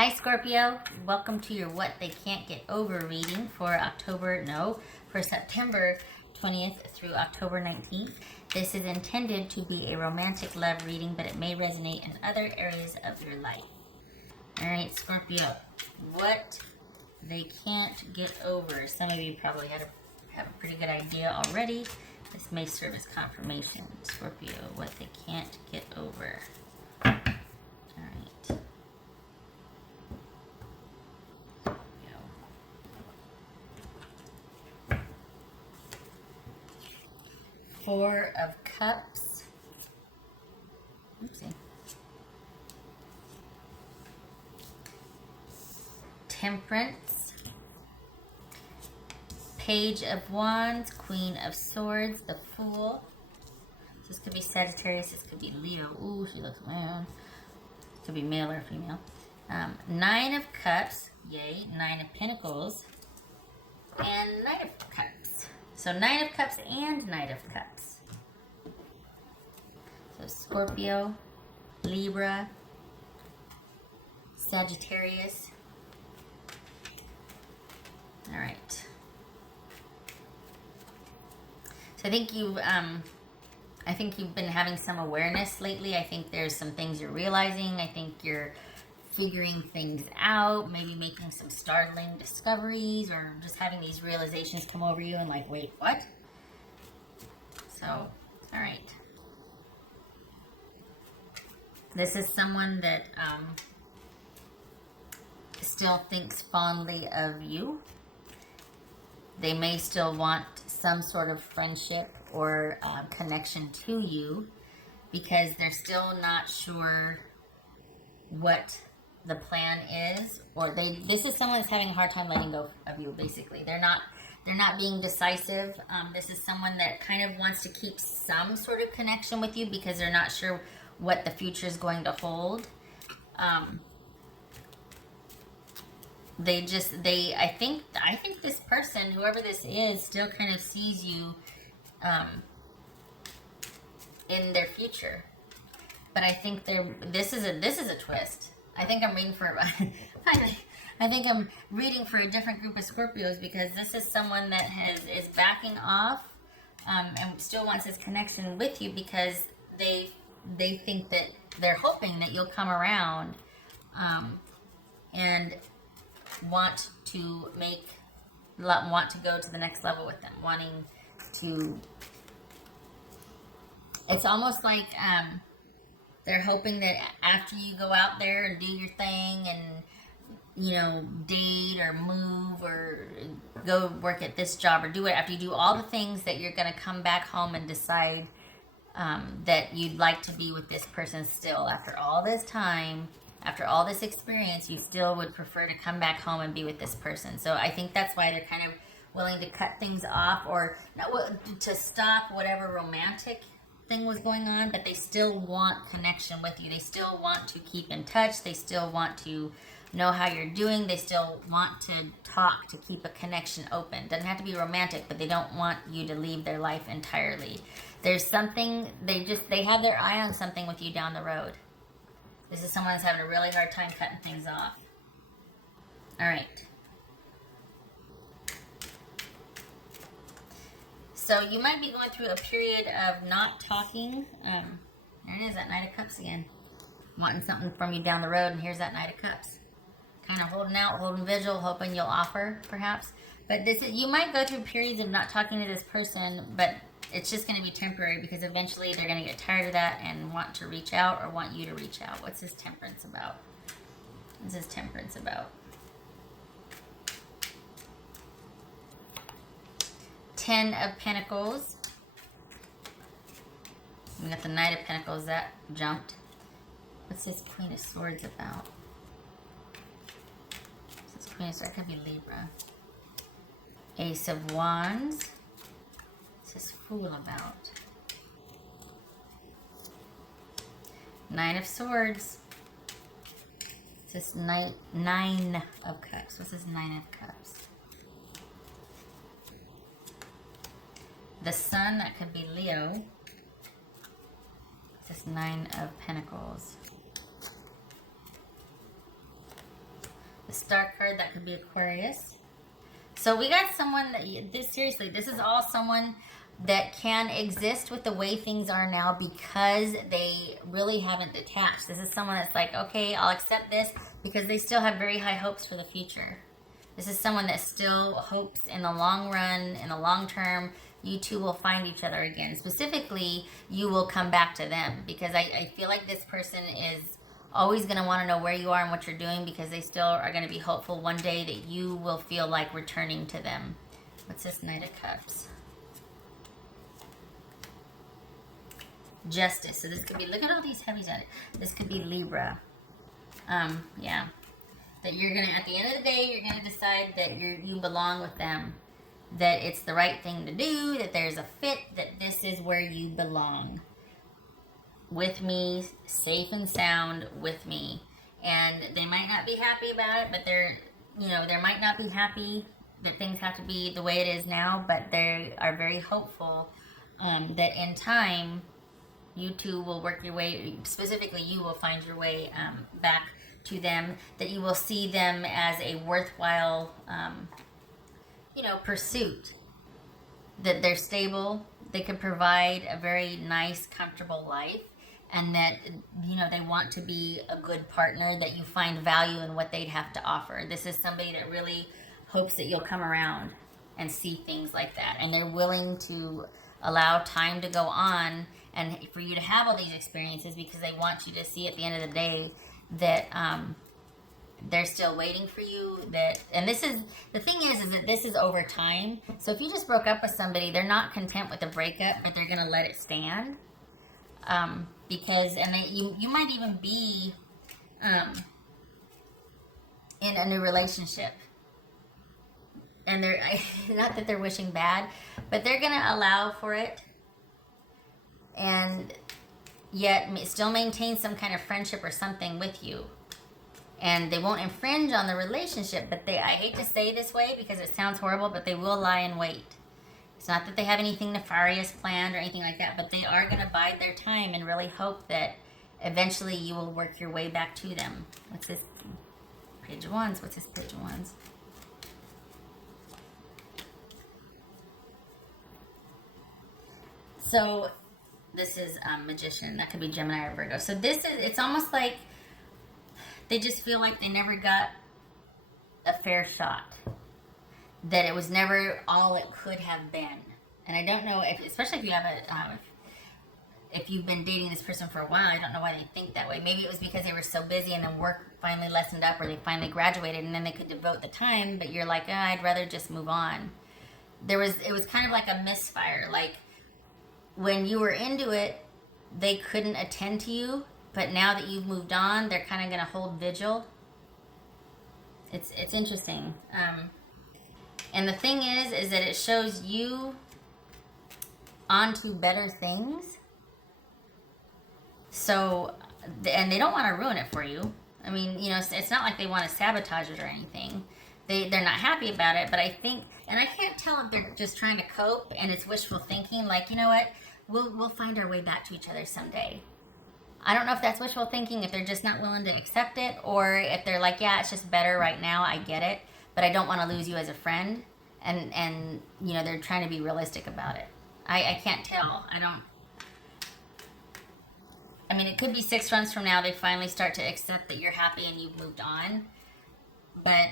Hi Scorpio, welcome to your What They Can't Get Over reading for September 20th through October 19th. This is intended to be a romantic love reading, but it may resonate in other areas of your life. Alright Scorpio, what they can't get over. Some of you probably have a pretty good idea already. This may serve as confirmation. Scorpio, what they can't get over. Alright. Four of Cups. Oopsie. Temperance. Page of Wands. Queen of Swords. The Fool. This could be Sagittarius. This could be Leo. Ooh, she looks mad. Could be male or female. Nine of Cups. Yay. Nine of Pentacles. And Knight of Cups. So Nine of Cups and Knight of Cups. So Scorpio, Libra, Sagittarius. All right. So I think you've been having some awareness lately. I think there's some things you're realizing. I think you're figuring things out, maybe making some startling discoveries, or just having these realizations come over you and like, wait, what? So, all right. This is someone that still thinks fondly of you. They may still want some sort of friendship or connection to you because they're still not sure what the plan is, or this is someone that's having a hard time letting go of you. Basically, they're not being decisive. This is someone that kind of wants to keep some sort of connection with you because they're not sure what the future is going to hold. I think this person, whoever this is, still kind of sees you in their future. But I think this is a twist. I think I'm reading for I think I'm reading for a different group of Scorpios, because this is someone that is backing off and still wants this connection with you because they think that they're hoping that you'll come around and want to go to the next level with them, wanting to. It's almost like they're hoping that after you go out there and do your thing and, you know, date or move or go work at this job or do it, after you do all the things, that you're going to come back home and decide that you'd like to be with this person still. After all this time, after all this experience, you still would prefer to come back home and be with this person. So I think that's why they're kind of willing to cut things off, or to stop whatever romantic thing was going on, but they still want connection with you. They still want to keep in touch. They still want to know how you're doing. They still want to talk, to keep a connection open. Doesn't have to be romantic, but they don't want you to leave their life entirely. There's something, they have their eye on something with you down the road. This is someone that's having a really hard time cutting things off. All right. So you might be going through a period of not talking. There it is, that Knight of Cups again. Wanting something from you down the road, and here's that Knight of Cups. Kind of holding out, holding vigil, hoping you'll offer, perhaps. But you might go through periods of not talking to this person, but it's just going to be temporary, because eventually they're going to get tired of that and want to reach out, or want you to reach out. What's this Temperance about? What's this Temperance about? 10 of Pentacles. We got the Knight of Pentacles, that jumped. What's this Queen of Swords about? This Queen of Swords, that could be Libra. Ace of Wands. What's this Fool about? Nine of Swords. What's this Nine of Cups? What's this Nine of Cups? The Sun, that could be Leo. This Nine of Pentacles. The Star card, that could be Aquarius. So we got someone that, seriously, this is all someone that can exist with the way things are now because they really haven't detached. This is someone that's like, okay, I'll accept this because they still have very high hopes for the future. This is someone that still hopes in the long run, in the long term, you two will find each other again. Specifically, you will come back to them because I feel like this person is always going to want to know where you are and what you're doing because they still are going to be hopeful one day that you will feel like returning to them. What's this Knight of Cups? Justice. So this could be, look at all these heavies on it. This could be Libra. Yeah. That you're going to, at the end of the day, you're going to decide that you belong with them. That it's the right thing to do, that there's a fit, that this is where you belong. With me, safe and sound with me. And they might not be happy about it, but they might not be happy that things have to be the way it is now, but they are very hopeful that in time, you two will work your way, specifically you will find your way back to them, that you will see them as a worthwhile, pursuit. That they're stable, they can provide a very nice, comfortable life, and that, they want to be a good partner, that you find value in what they'd have to offer. This is somebody that really hopes that you'll come around and see things like that, and they're willing to allow time to go on and for you to have all these experiences because they want you to see at the end of the day that they're still waiting for you. And this is the thing is that this is over time. So if you just broke up with somebody, they're not content with the breakup, but they're going to let it stand because you might even be in a new relationship. And they're not that they're wishing bad, but they're going to allow for it and yet still maintain some kind of friendship or something with you. And they won't infringe on the relationship, but I hate to say it this way because it sounds horrible, but they will lie in wait. It's not that they have anything nefarious planned or anything like that, but they are going to bide their time and really hope that eventually you will work your way back to them. What's this? Page of Wands. What's this Page of Wands? So this is Magician. That could be Gemini or Virgo. So it's almost like they just feel like they never got a fair shot. That it was never all it could have been. And I don't know, especially if you have if you've been dating this person for a while, I don't know why they think that way. Maybe it was because they were so busy and then work finally lessened up or they finally graduated and then they could devote the time, but you're like, I'd rather just move on. It was kind of like a misfire. Like when you were into it, they couldn't attend to you, but now that you've moved on, they're kind of going to hold vigil. It's interesting. And the thing is that it shows you onto better things. So, and they don't want to ruin it for you. I mean, it's not like they want to sabotage it or anything. They're not happy about it, but I think, and I can't tell if they're just trying to cope and it's wishful thinking, like, you know what, we'll find our way back to each other someday. I don't know if that's wishful thinking, if they're just not willing to accept it, or if they're like, yeah, it's just better right now, I get it, but I don't want to lose you as a friend, and they're trying to be realistic about it. I can't tell. I mean, it could be 6 months from now they finally start to accept that you're happy and you've moved on, but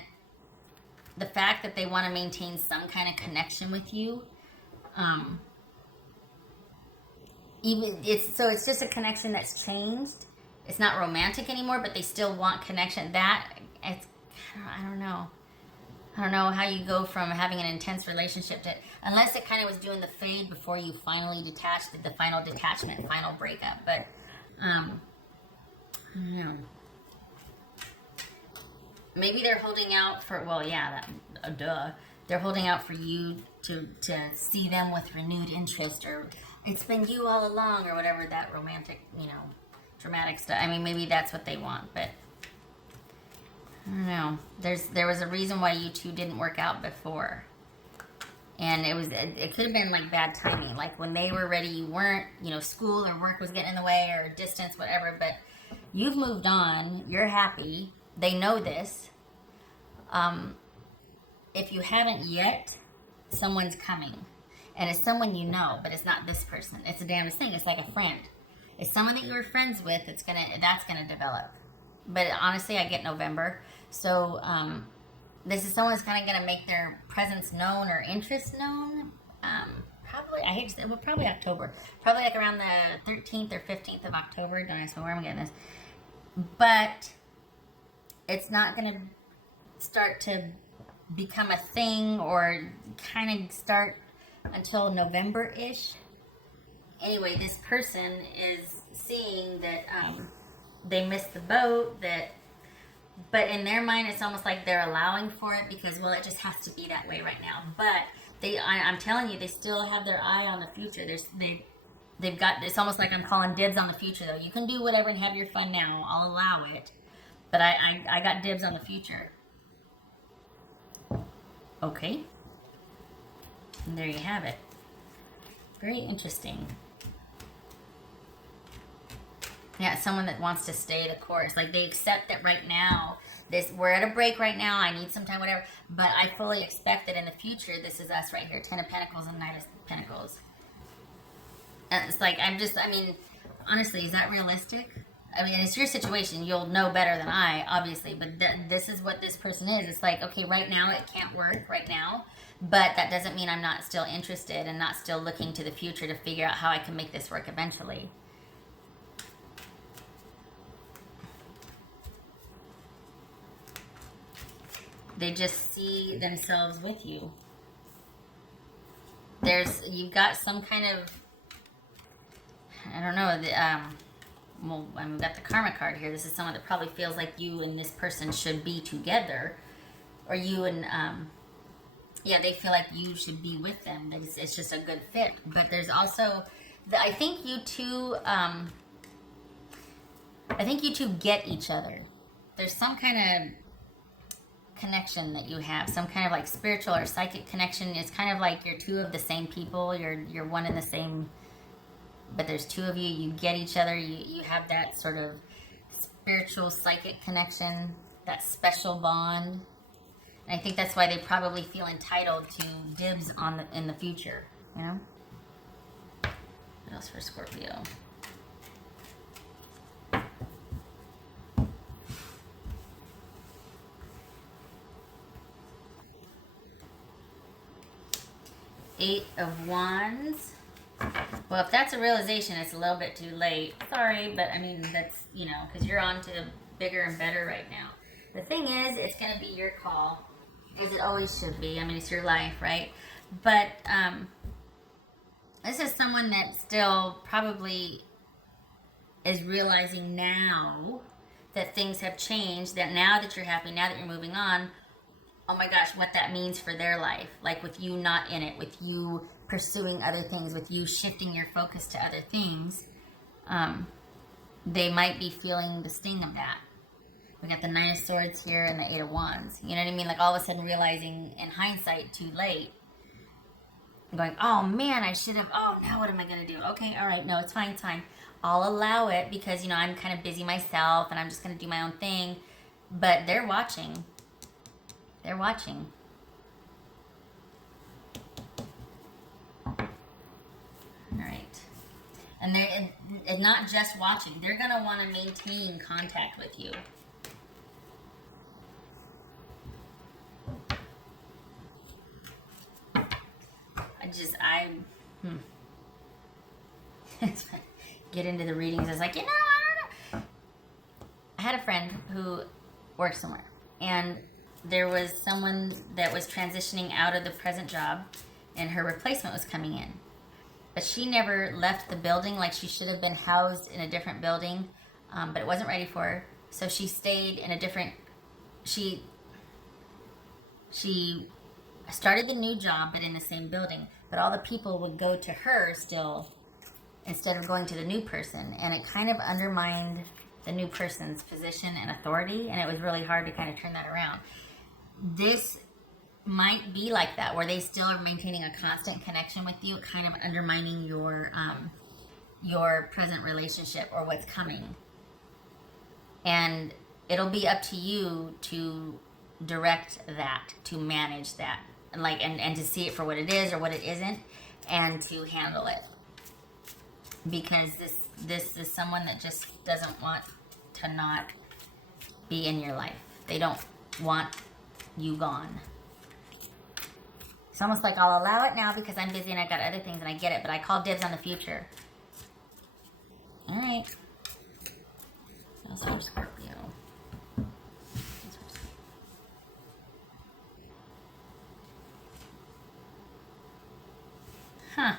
the fact that they want to maintain some kind of connection with you, it's just a connection that's changed. It's not romantic anymore, but they still want connection. I don't know. I don't know how you go from having an intense relationship to, unless it kind of was doing the fade before you finally detached, the final detachment, final breakup. But I don't know. Maybe they're holding out for, they're holding out for you to see them with renewed interest, or it's been you all along, or whatever that romantic, dramatic stuff. I mean, maybe that's what they want, but I don't know. There was a reason why you two didn't work out before. And it could have been like bad timing. Like when they were ready, you weren't, school or work was getting in the way, or distance, whatever, but you've moved on, you're happy, they know this. If you haven't yet, someone's coming. And it's someone you know, but it's not this person. It's the damnedest thing. It's like a friend. It's someone that you were friends with that's gonna develop. But honestly, I get November. So this is someone that's kind of gonna make their presence known or interest known. Probably, I hate to say, well, probably October. Probably like around the 13th or 15th of October. Don't ask me where I'm getting this. But it's not gonna start to become a thing or kind of start until November-ish. Anyway, this person is seeing that they missed the boat, but in their mind it's almost like they're allowing for it because, well, it just has to be that way right now. But I'm telling you, they still have their eye on the future. They've got, it's almost like I'm calling dibs on the future, though. You can do whatever and have your fun now. I'll allow it. But I got dibs on the future. Okay. And there you have it. Very interesting. Yeah, someone that wants to stay the course. Like, they accept that right now, we're at a break right now, I need some time, whatever. But I fully expect that in the future, this is us right here. 10 of Pentacles and Knight of Pentacles. And it's like, honestly, is that realistic? I mean, it's your situation. You'll know better than I, obviously. But this is what this person is. It's like, okay, right now it can't work right now. But that doesn't mean I'm not still interested and not still looking to the future to figure out how I can make this work eventually. They just see themselves with you. You've got some kind of, I don't know, well, we've got the Karma card here. This is someone that probably feels like you and this person should be together. Or you and, they feel like you should be with them. It's just a good fit. But there's also, I think you two get each other. There's some kind of connection that you have, some kind of like spiritual or psychic connection. It's kind of like you're two of the same people. You're one and the same, but there's two of you. You get each other. You have that sort of spiritual psychic connection, that special bond. And I think that's why they probably feel entitled to dibs in the future. You know. What else for Scorpio? Eight of Wands. Well, if that's a realization, it's a little bit too late. Sorry, but I mean, that's, because you're on to bigger and better right now. The thing is, it's going to be your call, as it always should be. I mean, it's your life, right? But this is someone that still probably is realizing now that things have changed, that now that you're happy, now that you're moving on, oh my gosh, what that means for their life. Like with you not in it, with you pursuing other things, with you shifting your focus to other things, they might be feeling the sting of that. We got the Nine of Swords here and the Eight of Wands. You know what I mean? Like all of a sudden realizing in hindsight too late. And going, oh man, I should have, now what am I going to do? Okay, all right, no, it's fine, it's fine. I'll allow it because, I'm kind of busy myself and I'm just going to do my own thing. But they're watching. They're watching. All right. And they're not just watching. They're going to want to maintain contact with you. Get into the readings. It's like, I don't know. I had a friend who worked somewhere. And there was someone that was transitioning out of the present job and her replacement was coming in. But she never left the building. Like she should have been housed in a different building, but it wasn't ready for her. So she stayed in a different, she started the new job, but in the same building. But all the people would go to her still instead of going to the new person. And it kind of undermined the new person's position and authority. And it was really hard to kind of turn that around. This might be like that, where they still are maintaining a constant connection with you, kind of undermining your present relationship or what's coming. And it'll be up to you to direct that, to manage that, and like, and to see it for what it is or what it isn't, and to handle it. Because this is someone that just doesn't want to not be in your life. They don't want you gone. It's almost like I'll allow it now because I'm busy and I got other things and I get it, but I call dibs on the future. All right. That's for Scorpio. Huh.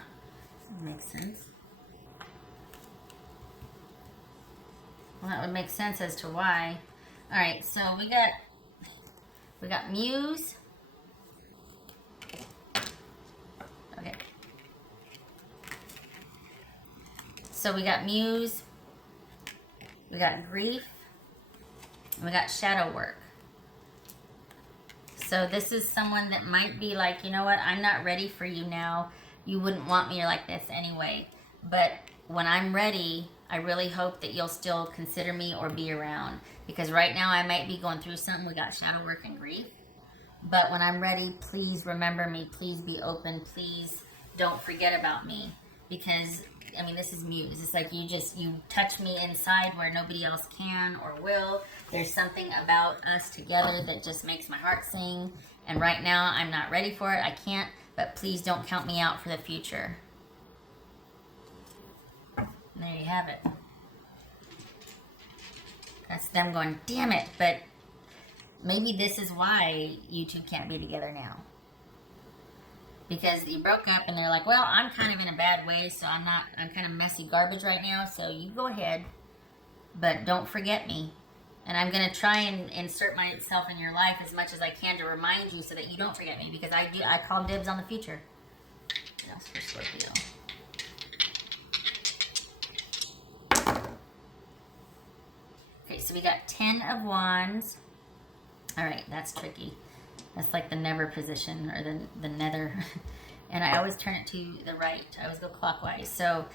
That makes sense. Well, that would make sense as to why. All right, so we got Muse. Okay. So we got Muse. We got grief. And we got shadow work. So this is someone that might be like, you know what, I'm not ready for you now. You wouldn't want me like this anyway. But when I'm ready, I really hope that you'll still consider me or be around. Because right now I might be going through something. We got shadow work and grief. But when I'm ready, please remember me. Please be open. Please don't forget about me. Because, I mean, this is Muse. It's like you touch me inside where nobody else can or will. There's something about us together that just makes my heart sing. And right now I'm not ready for it. I can't. But please don't count me out for the future. And there you have it. That's them going, damn it. But maybe this is why you two can't be together now. Because you broke up and they're like, well, I'm kind of in a bad way, so I'm kind of messy garbage right now, so you go ahead. But don't forget me. And I'm going to try and insert myself in your life as much as I can to remind you so that you don't forget me. Because I call dibs on the future. That's for Scorpio. Okay, so we got 10 of Wands. All right, that's tricky. That's like the never position, or the nether. And I always turn it to the right. I always go clockwise. So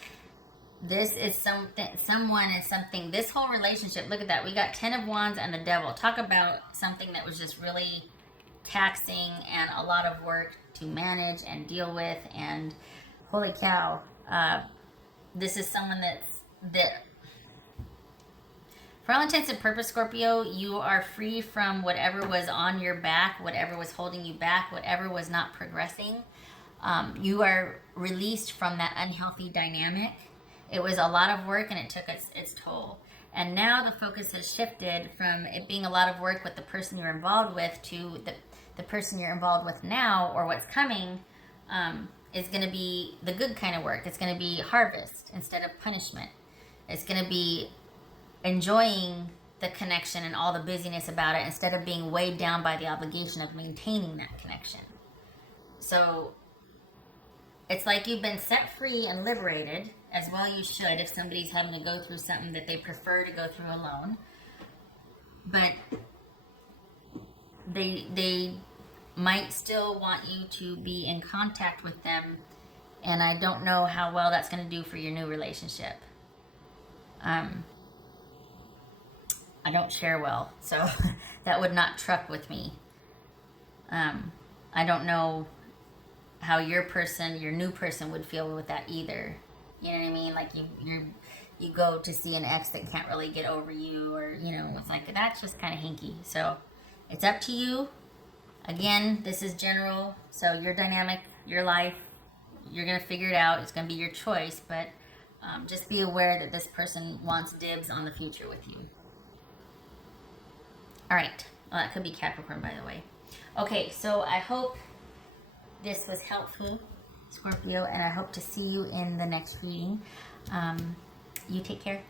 this is someone is something. This whole relationship, look at that. We got 10 of Wands and the Devil. Talk about something that was just really taxing and a lot of work to manage and deal with. And holy cow, this is someone that for all intents and purposes, Scorpio, you are free from whatever was on your back, whatever was holding you back, whatever was not progressing. You are released from that unhealthy dynamic. It was a lot of work and it took its toll. And now the focus has shifted from it being a lot of work with the person you're involved with to the person you're involved with now, or what's coming, is going to be the good kind of work. It's going to be harvest instead of punishment. It's going to be enjoying the connection and all the busyness about it instead of being weighed down by the obligation of maintaining that connection. So it's like you've been set free and liberated, as well you should if somebody's having to go through something that they prefer to go through alone. But they might still want you to be in contact with them, and I don't know how well that's going to do for your new relationship. I don't share well, so that would not truck with me. I don't know how your new person would feel with that either. You know what I mean? Like you go to see an ex that can't really get over you, or it's like that's just kind of hinky. So it's up to you. Again, this is general, so your dynamic, your life, you're gonna figure it out. It's gonna be your choice, but just be aware that this person wants dibs on the future with you. All right. Well, that could be Capricorn, by the way. Okay, so I hope this was helpful, Scorpio, and I hope to see you in the next reading. You take care.